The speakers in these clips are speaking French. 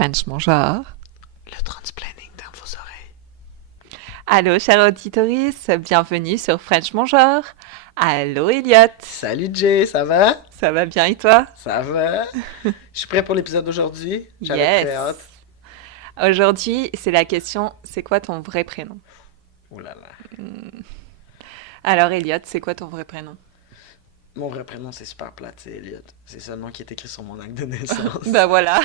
French Mangeur. Le transplanning dans vos oreilles. Allô, chers auditories, bienvenue sur French Mangeur. Allô, Elliot. Salut Jay, ça va? Ça va bien et toi? Ça va? Je suis prêt pour l'épisode d'aujourd'hui. J'avais très Yes. hâte. Aujourd'hui, c'est la question, c'est quoi ton vrai prénom? Oh là là. Alors, Elliot, c'est quoi ton vrai prénom? Mon vrai prénom, c'est super plate, c'est Elliot. C'est ça le nom qui est écrit sur mon acte de naissance. Ben voilà.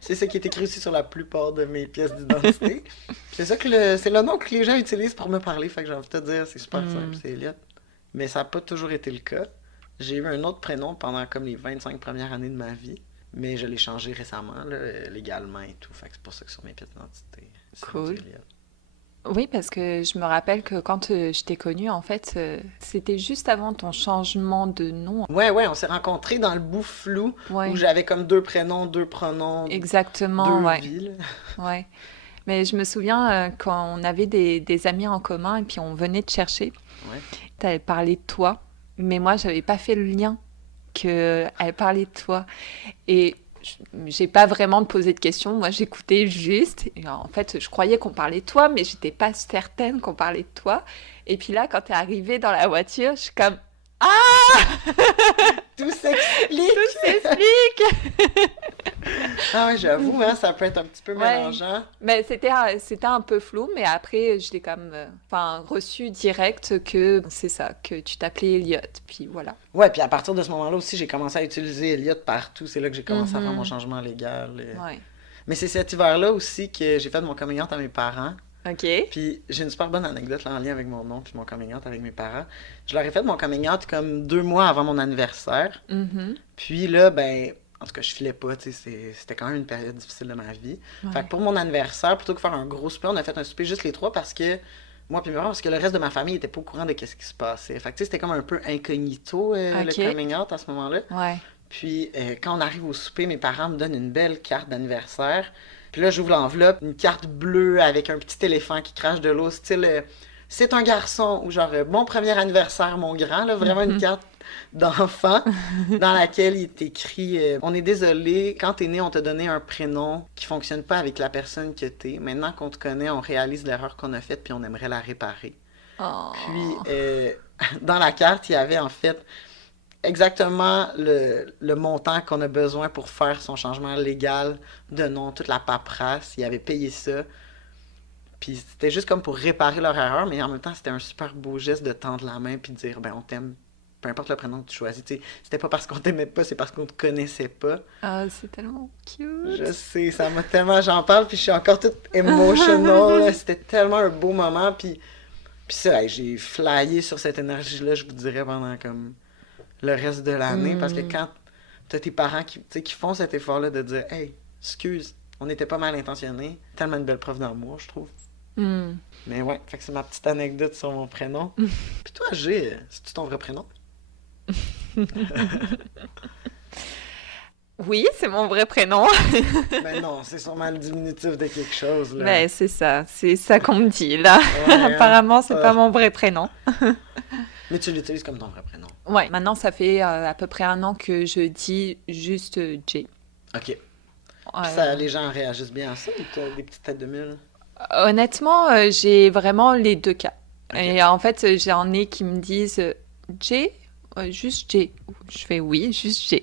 C'est ça qui est écrit aussi sur la plupart de mes pièces d'identité. C'est ça que c'est le nom que les gens utilisent pour me parler. Fait que j'ai envie de te dire, c'est super simple, c'est Elliot. Mais ça n'a pas toujours été le cas. J'ai eu un autre prénom pendant comme les 25 premières années de ma vie. Mais je l'ai changé récemment, là, légalement et tout. Fait que c'est pour ça que sur mes pièces d'identité, c'est Cool. rendu Elliot. Oui, parce que je me rappelle que quand je t'ai connue, en fait, c'était juste avant ton changement de nom. Ouais, on s'est rencontrés dans le bout flou Ouais, où j'avais comme deux prénoms, deux pronoms, exactement, deux ouais. villes. Ouais. Mais je me souviens quand on avait des amis en commun et puis on venait te chercher, Ouais. t'avais parlé de toi, mais moi, j'avais pas fait le lien qu'elle parlait de toi. Et j'ai pas vraiment posé de questions, moi j'écoutais juste. Et en fait, je croyais qu'on parlait de toi, mais j'étais pas certaine qu'on parlait de toi. Et puis là, quand t'es arrivée dans la voiture, je suis comme Tout s'explique! tout s'explique. Ah ouais, j'avoue, hein, ça peut être un petit peu Ouais. mélangeant. Mais c'était un peu flou, mais après, je l'ai quand même reçu direct que c'est ça, que tu t'appelais Elliot. Puis voilà. Ouais, puis à partir de ce moment-là aussi, j'ai commencé à utiliser Elliot partout. C'est là que j'ai commencé à faire mon changement légal. Ouais. Mais c'est cet hiver-là aussi que j'ai fait mon coming out à mes parents. Ok. Puis j'ai une super bonne anecdote là, en lien avec mon nom puis mon coming out avec mes parents. Je leur ai fait mon coming out comme 2 mois avant mon anniversaire. Mhm. Puis là, ben, en tout cas, je filais pas, tu sais, c'était quand même une période difficile de ma vie. Ouais. Fait que pour mon anniversaire, plutôt que faire un gros souper, on a fait un souper juste les trois parce que, moi puis mes parents, parce que le reste de ma famille était pas au courant de qu'est-ce qui se passait. Fait que tu sais, c'était comme un peu incognito, le Ok. coming out à ce moment-là. Ouais. Puis quand on arrive au souper, mes parents me donnent une belle carte d'anniversaire. Puis là, j'ouvre l'enveloppe, une carte bleue avec un petit éléphant qui crache de l'eau, style c'est un garçon, ou genre bon premier anniversaire, mon grand, là, vraiment une carte d'enfant dans laquelle il est écrit on est désolé, quand t'es né, on t'a donné un prénom qui fonctionne pas avec la personne que t'es. Maintenant qu'on te connaît, on réalise l'erreur qu'on a faite, puis on aimerait la réparer. Oh. Puis, dans la carte, il y avait en fait exactement le montant qu'on a besoin pour faire son changement légal de nom, toute la paperasse. Il avait payé ça. Puis c'était juste comme pour réparer leur erreur, mais en même temps, c'était un super beau geste de tendre la main puis de dire, ben on t'aime, peu importe le prénom que tu choisis. T'sais, c'était pas parce qu'on t'aimait pas, c'est parce qu'on te connaissait pas. Ah, c'est tellement cute. Je sais, ça m'a tellement, j'en parle, puis je suis encore toute emotional. Là. C'était tellement un beau moment, puis ça, hey, j'ai flyé sur cette énergie-là, je vous dirais, pendant comme le reste de l'année, parce que quand t'as tes parents qui font cet effort-là de dire, hey, excuse, on était pas mal intentionnés, tellement une belle preuve d'amour, je trouve. Hmm. Mais ouais, fait que c'est ma petite anecdote sur mon prénom. Puis toi, G, c'est-tu ton vrai prénom? Oui, c'est mon vrai prénom. Ben non, c'est sûrement le diminutif de quelque chose, là. Ben, c'est ça qu'on me dit là. Ouais, hein? Apparemment, c'est pas Ah. mon vrai prénom. Mais tu l'utilises comme ton vrai prénom. Ouais, maintenant ça fait à peu près 1 an que je dis juste J. Ok. Euh, Puis ça, les gens réagissent bien à ça ou t'as des petites têtes de mule? Honnêtement, j'ai vraiment les deux cas. Ok. Et en fait, j'en ai qui me disent J, juste J. Je fais oui, juste J.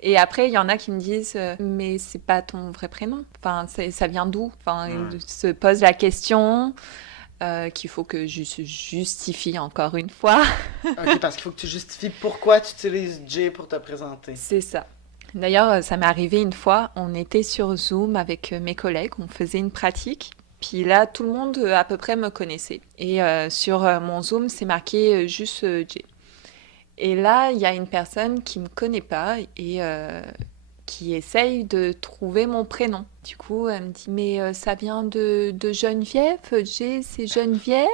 Et après, il y en a qui me disent mais c'est pas ton vrai prénom. Enfin, ça vient d'où? Enfin, Ouais. ils se posent la question qu'il faut que je justifie encore une fois. Ok, parce qu'il faut que tu justifies pourquoi tu utilises J pour te présenter. C'est ça. D'ailleurs, ça m'est arrivé une fois, on était sur Zoom avec mes collègues, on faisait une pratique. Puis là, tout le monde à peu près me connaissait. Et sur mon Zoom, c'est marqué juste J. Et là, il y a une personne qui me connaît pas et qui essaye de trouver mon prénom. Du coup, elle me dit, mais ça vient de Geneviève, J, c'est Geneviève.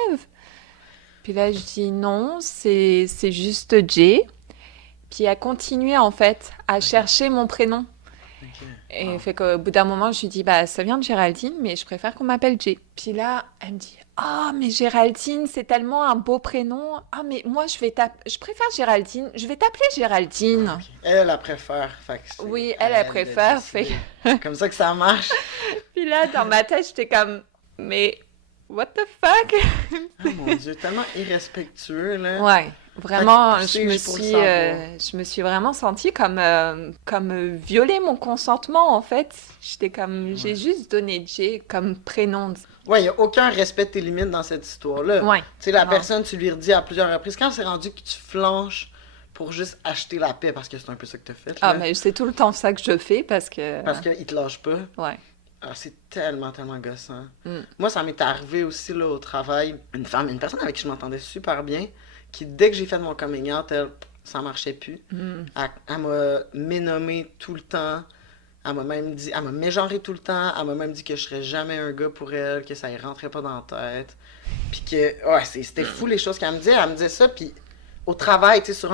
Puis là, je dis non, c'est juste J. Puis elle continuait en fait à chercher mon prénom. Ok. Et Wow. fait qu'au bout d'un moment, je lui dis, bah, ça vient de Géraldine, mais je préfère qu'on m'appelle Jay. Puis là, elle me dit, ah, mais Géraldine, c'est tellement un beau prénom. Ah, mais moi, je préfère Géraldine. Je vais t'appeler Ah, Géraldine. ok. Elle préfère. Fait que c'est Oui, à elle elle de préfère. Fait décider. C'est comme ça que ça marche. Puis là, dans ma tête, j'étais comme, mais what the fuck? Ah mon Dieu, tellement irrespectueux, là. Ouais, Fait que vraiment, sais-je pour le savoir? je me suis vraiment sentie comme violer mon consentement, en fait. J'étais comme, Ouais. j'ai juste donné Jay comme prénom. Ouais, il n'y a aucun respect de tes limites dans cette histoire-là. Tu Ouais, sais, la non. personne, tu lui redis à plusieurs reprises, quand c'est rendu que tu flanches pour juste acheter la paix, parce que c'est un peu ça que t'as fait, Ah, là, mais c'est tout le temps ça que je fais parce que, parce qu'il te lâche pas. ouais. Ah, c'est tellement, tellement gossant. Mm. Moi, ça m'est arrivé aussi, là, au travail, une personne avec qui je m'entendais super bien, qui, dès que j'ai fait mon coming out, elle, ça marchait plus. Mm. Elle m'a ménommé tout le temps. Elle m'a mégenré tout le temps. Elle m'a même dit que je serais jamais un gars pour elle, que ça y rentrait pas dans la tête. Puis que, ouais, c'était fou les choses qu'elle me disait. Elle me disait ça, puis au travail, tu sais,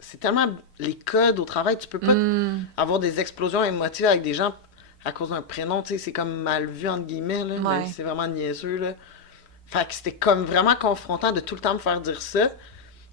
c'est tellement les codes au travail, tu peux pas Mm. avoir des explosions émotives avec des gens à cause d'un prénom, tu sais, c'est comme mal vu, entre guillemets, là, même Ouais. si c'est vraiment niaiseux, là. Fait que c'était comme vraiment confrontant de tout le temps me faire dire ça,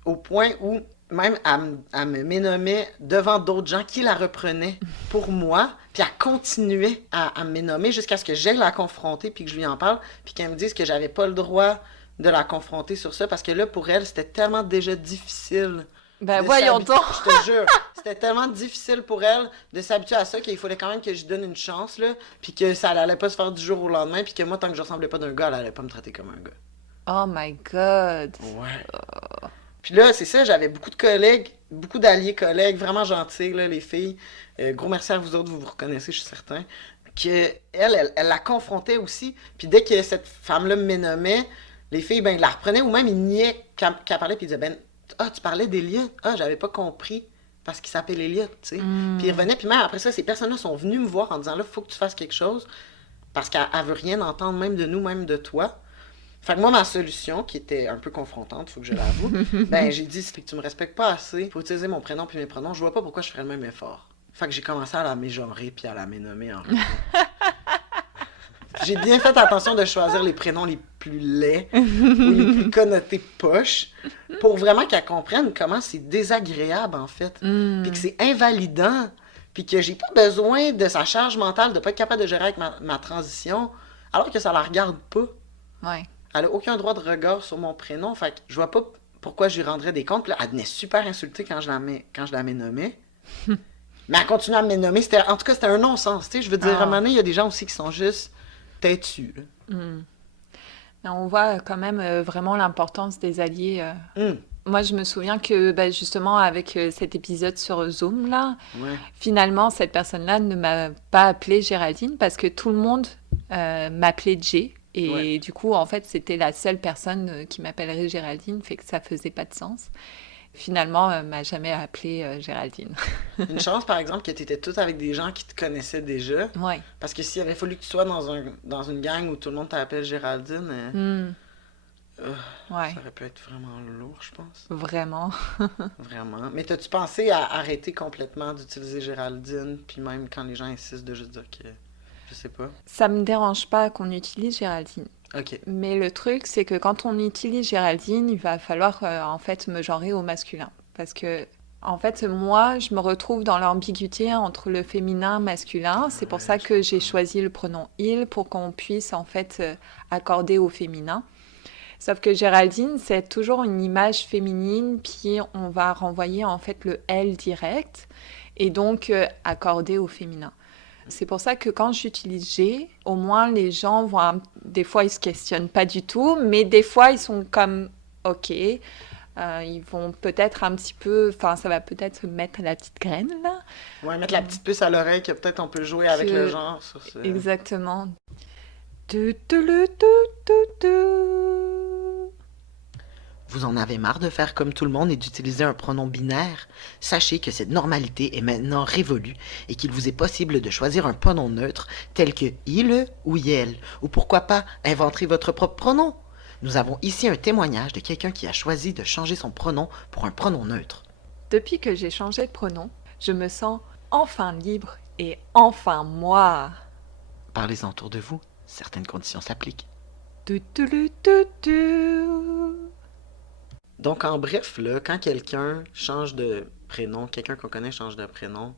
au point où même elle me ménommait devant d'autres gens qui la reprenaient pour moi, puis elle continuait à me ménommer jusqu'à ce que j'aille la confronter, puis que je lui en parle, puis qu'elle me dise que j'avais pas le droit de la confronter sur ça, parce que là, pour elle, c'était tellement déjà difficile Ben de voyons s'habituer. donc. Je te jure, c'était tellement difficile pour elle de s'habituer à ça qu'il fallait quand même que je donne une chance, là, puis que ça allait pas se faire du jour au lendemain, puis que moi, tant que je ressemblais pas d'un gars, elle allait pas me traiter comme un gars. Oh my God. Ouais. Puis là, c'est ça, j'avais beaucoup de collègues, beaucoup d'alliés collègues, vraiment gentils, là, les filles. Gros merci à vous autres, vous vous reconnaissez, je suis certain. Que elle la confrontait aussi. Puis dès que cette femme-là me nommait, les filles, ben, ils la reprenaient, ou même ils niaient qu'elle parlait, puis ils disaient, ben, ah, tu parlais d'Eliott? Ah, j'avais pas compris, parce qu'il s'appelle Eliott, tu sais. Puis ils Mm. revenaient, puis même après ça, ces personnes-là sont venues me voir en disant, là, faut que tu fasses quelque chose, parce qu'elle veut rien entendre, même de nous, même de toi. Fait que moi, ma solution, qui était un peu confrontante, faut que je l'avoue, ben j'ai dit, c'est que tu me respectes pas assez, faut utiliser mon prénom puis mes pronoms, je vois pas pourquoi je ferais le même effort. Fait que j'ai commencé à la mégenrer puis à la ménommer en retour. J'ai bien fait attention de choisir les prénoms les plus laids ou les plus connotés poche pour vraiment qu'elle comprenne comment c'est désagréable en fait, puis que Mm. c'est invalidant, puis que j'ai pas besoin de sa charge mentale de pas être capable de gérer avec ma transition alors que ça la regarde pas. Ouais. Elle a aucun droit de regard sur mon prénom. Fait que je vois pas pourquoi je lui rendrais des comptes. Puis là, elle venait super insultée quand je la ménommais. Mais elle continuait à me nommer. En tout cas, c'était un non-sens. Tu sais, je veux dire, à un moment Ah. donné, il y a des gens aussi qui sont juste têtus. Là. Mm. Mais on voit quand même vraiment l'importance des alliés. Hum, Moi, je me souviens que bah, justement, avec cet épisode sur Zoom, là, ouais, finalement, cette personne-là ne m'a pas appelée Géraldine parce que tout le monde m'appelait Jay. ouais. Et du coup, en fait, c'était la seule personne qui m'appellerait Géraldine, fait que ça faisait pas de sens. Finalement, m'a jamais appelée Géraldine. Une chance, par exemple, que tu étais toute avec des gens qui te connaissaient déjà. Ouais. Parce que s'il avait fallu que tu sois dans une gang où tout le monde t'appelle Géraldine, Hmm. ça Ouais, aurait pu être vraiment lourd, je pense. vraiment. Vraiment. Mais t'as-tu pensé à arrêter complètement d'utiliser Géraldine, puis même quand les gens insistent de juste dire que... Je sais pas. Ça me dérange pas qu'on utilise Géraldine. Ok. Mais le truc, c'est que quand on utilise Géraldine, il va falloir en fait me genrer au masculin. Parce que, en fait, moi, je me retrouve dans l'ambiguïté entre le féminin et le masculin. C'est pour Ouais, ça je que j'ai comprends. choisi le pronom il pour qu'on puisse en fait accorder au féminin. Sauf que Géraldine, c'est toujours une image féminine, puis on va renvoyer en fait le elle direct et donc accorder au féminin. C'est pour ça que quand j'utilise G, au moins les gens vont, des fois ils se questionnent pas du tout, mais des fois ils sont comme ok, ils vont peut-être un petit peu, enfin ça va peut-être mettre la petite graine là. Ouais, mettre la petite puce à l'oreille que peut-être on peut jouer avec le Que genre sur ce... exactement. Tu, tu, le, tu, tu, tu. Vous en avez marre de faire comme tout le monde et d'utiliser un pronom binaire? Sachez que cette normalité est maintenant révolue et qu'il vous est possible de choisir un pronom neutre tel que il ou yel, ou pourquoi pas inventer votre propre pronom. Nous avons ici un témoignage de quelqu'un qui a choisi de changer son pronom pour un pronom neutre. Depuis que j'ai changé de pronom, je me sens enfin libre Et enfin moi. Parlez-en autour de vous. Certaines conditions s'appliquent. Tu, tu, tu, tu, tu. Donc, en bref, là, quand quelqu'un change de prénom, quelqu'un qu'on connaît change de prénom,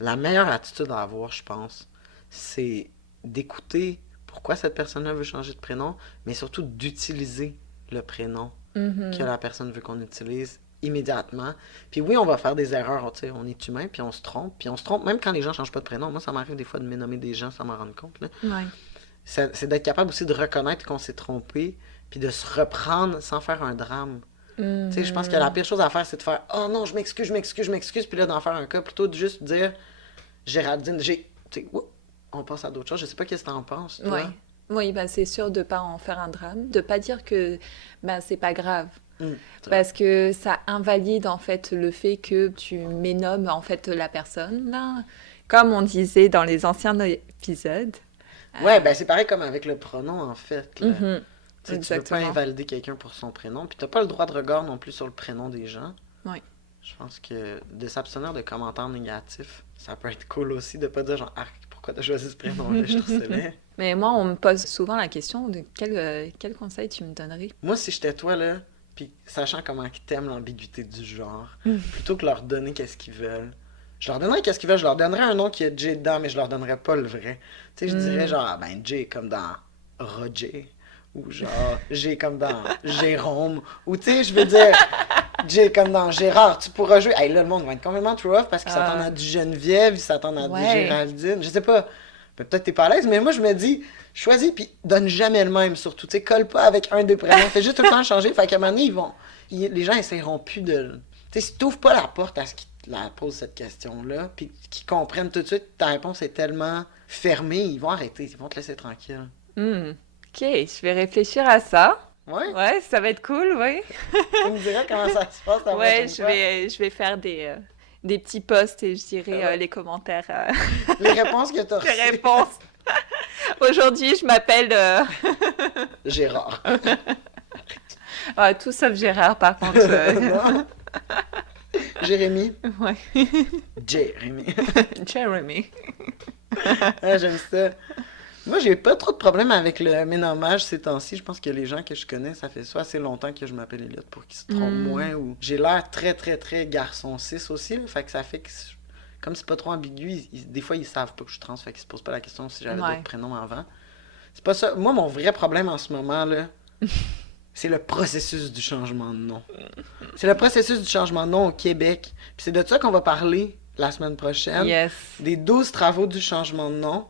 la meilleure attitude à avoir, je pense, c'est d'écouter pourquoi cette personne-là veut changer de prénom, mais surtout d'utiliser le prénom que Mhm. la personne veut qu'on utilise immédiatement. Puis oui, on va faire des erreurs, tu sais, on est humain, puis on se trompe même quand les gens changent pas de prénom. Moi, ça m'arrive des fois de me nommer des gens sans m'en rendre compte, là. Ouais. C'est d'être capable aussi de reconnaître qu'on s'est trompé, puis de se reprendre sans faire un drame. Tu sais, je pense que la Mhm. pire chose à faire, c'est de faire oh non, je m'excuse, je m'excuse, je m'excuse, puis là, d'en faire un cas, plutôt de juste dire Géraldine, j'ai. Tu sais, on passe à d'autres choses. Je sais pas qu'est-ce que t'en penses, toi. Oui. Oui, bah c'est sûr de pas en faire un drame, de pas dire que bah c'est pas grave. C'est vrai. Parce que ça invalide en fait le fait que tu ménommes en fait la personne là. Comme on disait dans les anciens épisodes. Ouais, Euh, ben c'est pareil comme avec le pronom, en fait, là. mhm, Tu sais, tu veux pas exactement. invalider quelqu'un pour son prénom, puis t'as pas le droit de regard non plus sur le prénom des gens. Oui. Je pense que de s'abstenir de commentaires négatifs, ça peut être cool aussi de pas dire genre, ah, pourquoi t'as choisi ce prénom-là, je trouve ça laid. Mais moi, on me pose souvent la question de quel conseil tu me donnerais? Moi, si j'étais toi, là, puis sachant comment ils t'aiment l'ambiguïté du genre, Mm. plutôt que leur donner qu'est-ce qu'ils veulent, je leur donnerais qu'est-ce qu'ils veulent, je leur donnerais un nom qui est Jay dedans, mais je leur donnerais pas le vrai. Tu sais, je dirais Mm. genre, ah ben Jay comme dans Roger, ou genre Jay comme dans Jérôme, ou tu sais, je veux dire, Jay comme dans Gérard, tu pourras jouer. Hey, là, le monde va être complètement true off parce qu'ils s'attendent Ah, à du Geneviève, ils s'attendent à des ouais. Géraldine, je sais pas. Peut-être t'es pas à l'aise, mais moi je me dis, choisis puis donne jamais le même surtout. Tu sais, colle pas avec un des prénoms, fais juste tout le temps changer. Fait qu'à un moment donné, les gens essaieront plus de. Tu sais, si t'ouvres pas la porte à ce qu'ils la posent cette question-là, puis qu'ils comprennent tout de suite ta réponse est tellement fermée, ils vont arrêter, ils vont te laisser tranquille. Mm. Ok, je vais réfléchir à ça. Ouais? Ouais, ça va être cool, oui. Tu me diras comment ça se passe la Ouais, prochaine fois. je vais faire des petits posts et je Ah dirai ouais. les commentaires, Les réponses que t'as les reçues. réponses. Aujourd'hui, je m'appelle Gérard. tout sauf Gérard, par contre. Non? Jérémy. Ouais. Jérémy. Jeremy. Ah, j'aime ça. Moi, j'ai pas trop de problème avec le ménommage ces temps-ci. Je pense que les gens que je connais, ça fait soit assez longtemps que je m'appelle Elliot pour qu'ils se trompent Mm. moins ou j'ai l'air très très très garçon 6 aussi. Là, fait que ça fait que comme c'est pas trop ambigu, des fois ils savent pas que je suis trans, fait qu'ils se posent pas la question si j'avais d'autres Ouais. prénoms avant. C'est pas ça. Moi, mon vrai problème en ce moment là, c'est le processus du changement de nom. C'est le processus du changement de nom au Québec. Puis c'est de ça qu'on va parler la semaine prochaine, Yes. des 12 travaux du changement de nom.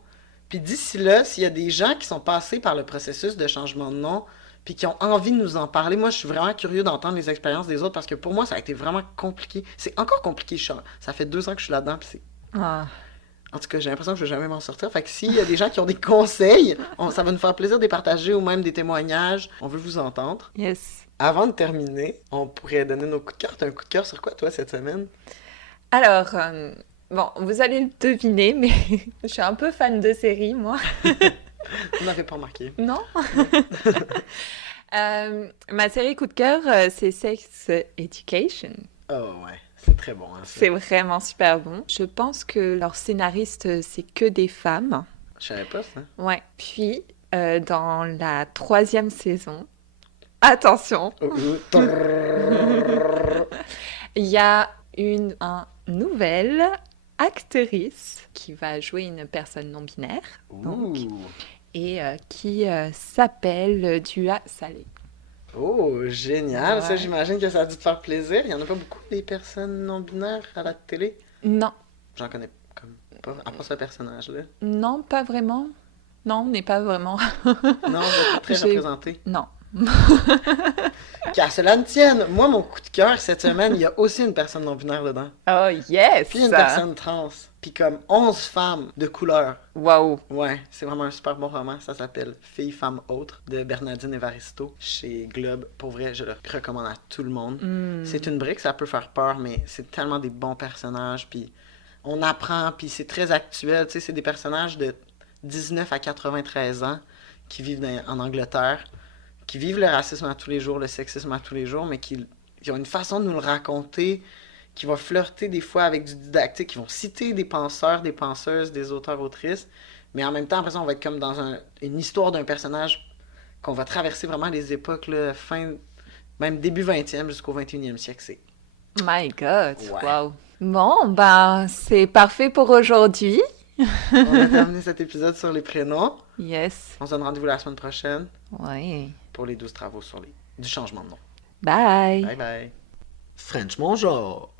Puis d'ici là, s'il y a des gens qui sont passés par le processus de changement de nom, puis qui ont envie de nous en parler, moi je suis vraiment curieux d'entendre les expériences des autres parce que pour moi ça a été vraiment compliqué. C'est encore compliqué, ça fait 2 ans que je suis là-dedans, puis c'est. Ah, En tout cas, j'ai l'impression que je vais jamais m'en sortir. Fait que s'il y a des gens qui ont des conseils, ça va nous faire plaisir de les partager ou même des témoignages. On veut vous entendre. yes. Avant de terminer, on pourrait donner nos coups de cœur. T'as un coup de cœur sur quoi, toi, cette semaine? Alors, bon, vous allez le deviner, mais je suis un peu fan de séries, moi. On n'avait pas remarqué. Non? Non. Ma série coup de cœur, c'est Sex Education. Oh ouais, c'est très bon, hein, ça. C'est vraiment super bon. Je pense que leurs scénaristes, c'est que des femmes. Je savais pas ça. Ouais. Puis, dans la troisième saison, attention, Oh, oh, trrrr. il y a un nouvelle actrice qui va jouer une personne non binaire, donc, Ouh. et qui s'appelle Dua Saleh. Oh, génial. Ça, Ouais. j'imagine que ça a dû te faire plaisir. Il y en a pas beaucoup des personnes non binaires à la télé. Non, J'en connais comme pas, à part ce personnage-là. non, pas vraiment. Non, on n'est pas vraiment. Non, vous êtes pas très J'ai... représenté. Non. Qu'à cela ne tienne, moi, mon coup de cœur cette semaine, il y a aussi une personne non-binaire dedans. Oh, yes! Puis une personne trans. Puis comme 11 femmes de couleur. Waouh! Ouais, c'est vraiment un super bon roman. Ça s'appelle Filles, femmes, autres de Bernardine Evaristo chez Globe. Pour vrai, je le recommande à tout le monde. Hmm. C'est une brique, ça peut faire peur, mais c'est tellement des bons personnages. Puis on apprend, puis c'est très actuel. Tu sais, c'est des personnages de 19 à 93 ans qui vivent en Angleterre, qui vivent le racisme à tous les jours, le sexisme à tous les jours, mais qui ont une façon de nous le raconter qui va flirter des fois avec du didactique, qui vont citer des penseurs, des penseuses, des auteurs, autrices, mais en même temps, après ça, on va être comme dans une histoire d'un personnage qu'on va traverser vraiment les époques, là, fin, même début 20e jusqu'au 21e siècle. C'est... My God, Ouais. wow. Bon, ben, c'est parfait pour aujourd'hui. On a terminé cet épisode sur les prénoms. Yes. On se donne rendez-vous la semaine prochaine Oui. pour les 12 travaux sur du changement de nom. Bye. Bye bye. French Bonjour.